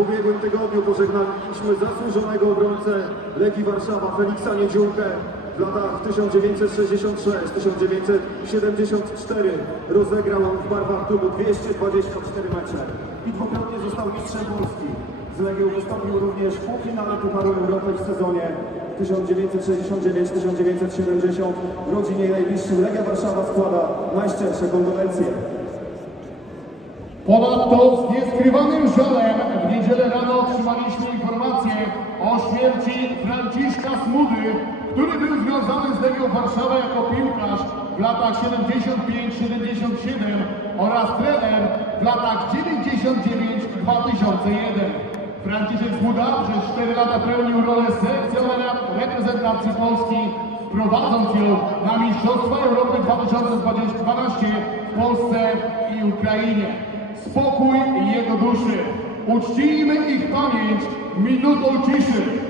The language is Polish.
W ubiegłym tygodniu pożegnaliśmy zasłużonego obrońcę Legii Warszawa Feliksa Niedziulkę. W latach 1966-1974 rozegrał on w barwach klubu 224 mecze i dwukrotnie został mistrzem Polski. Z Legią wystąpił również w półfinale Pucharu Europy w sezonie 1969-1970. W rodzinie najbliższym Legia Warszawa składa najszczersze kondolencje. Ponadto z nieskrywanym żalem śmierci Franciszka Smudy, który był związany z Legią Warszawa jako piłkarz w latach 75-77 oraz trener w latach 99-2001. Franciszek Smuda przez 4 lata pełnił rolę selekcjonera reprezentacji Polski, prowadząc ją na Mistrzostwa Europy 2012 w Polsce i Ukrainie spokój jego duszy. Uczcijmy ich pamięć minutą ciszy.